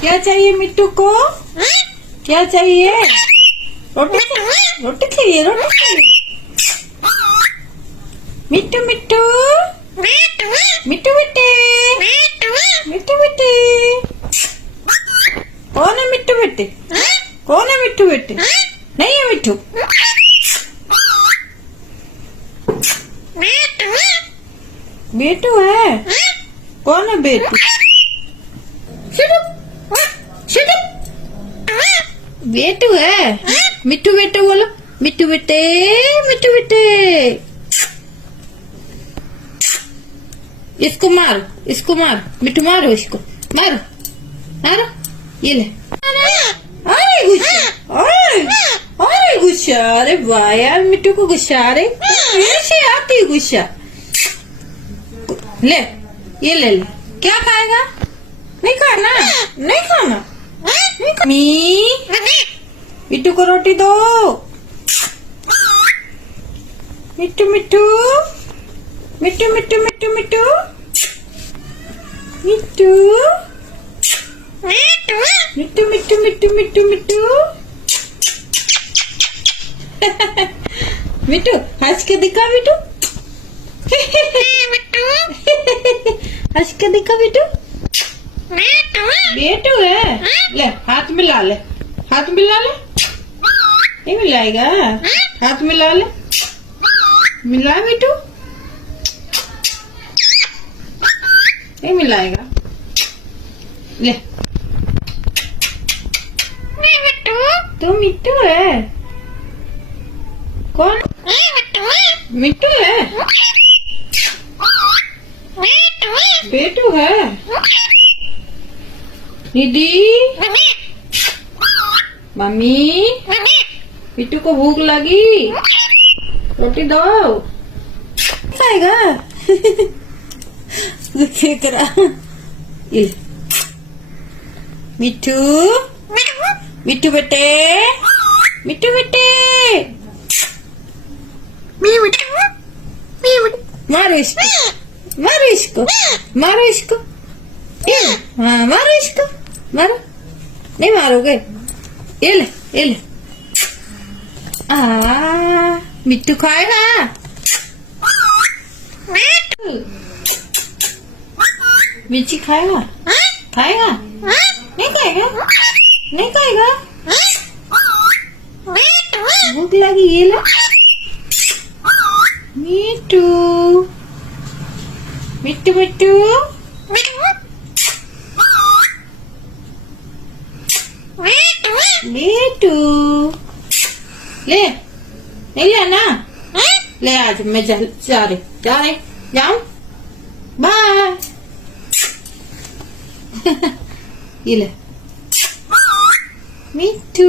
क्या चाहिए मिट्टू को? क्या चाहिए? रोटी चाहिए, रोटी चाहिए, रोटी चाहिए। मिट्टू मिट्टू मिट्टू बेटे, मिट्टू बेटे, कौन है मिट्टू बेटे? कौन है मिट्टू बेटे? नहीं है मिट्टू। बेटू है। कौन है बेटू? बेटू है। मिट्टू बेटे बोलो, मिट्टू बेटे, मिट्टू बेटे। इसको मारो, इसको मारो, मिट्टू मारो, इसको मारो, मारो। ये ले। अरे गुस्सा, अरे गुस्सा। अरे वाह यार, मिट्टू को गुस्सा आ रही, ऐसे आती गुस्सा। ले, ये ले ले। क्या खाएगा? नहीं खाना, नहीं खाना, नहीं खाना। मिट्टू को रोटी दो। मिट्टू मिट्टू मिट्टू मिट्टू मिट्टू मिट्टू मिट्टू मिट्टू मिट्टू मिट्टू मिट्टू मिट्टू मिट्टू हंस के दिखा मिट्टू। हंस के दिखा मिट्टू। बेटू है। ले हाथ मिला ले, हाथ मिला ले। नहीं मिलाएगा, हाथ मिला ले। मिला मिट्टू, नहीं मिलाएगा। ले तो मिट्टू है। कौन? मिट्टू है। बेटू है। दीदी, मम्मी, मिट्टू को भूख लगी, रोटी दो। खाएगा। केकरा। मिट्टू, मिट्टू बेटे, मिट्टू बेटे। मारो इसको, मारो इसको, मारो इसको। हाँ मारो इसको, मारो। नहीं मारोगे? ये ले, ये ले। मिट्टू खाएगा। मिर्ची खाएगा? खाएगा? नहीं खाएगा, नहीं खाएगा। भूख लगी, ये लो। मिट्टू मिट्टू मिट्टू मिट्टू। ले, नहीं जाना? ले आज मैं जा रही जाऊं। बाय। ये ले मिट्टू,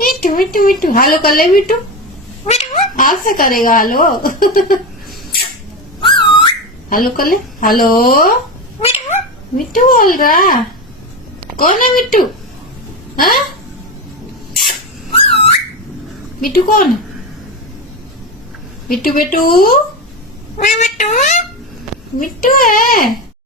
मिट्टू मिट्टू मिट्टू। हेलो कर ले मिट्टू, आप से करेगा हेलो। हेलो कर ले, हेलो। मिट्टू बोल रहा। कौन है मिट्टू? हाँ मिट्टू कौन है? मिट्टू बेटू, मिट्टू है।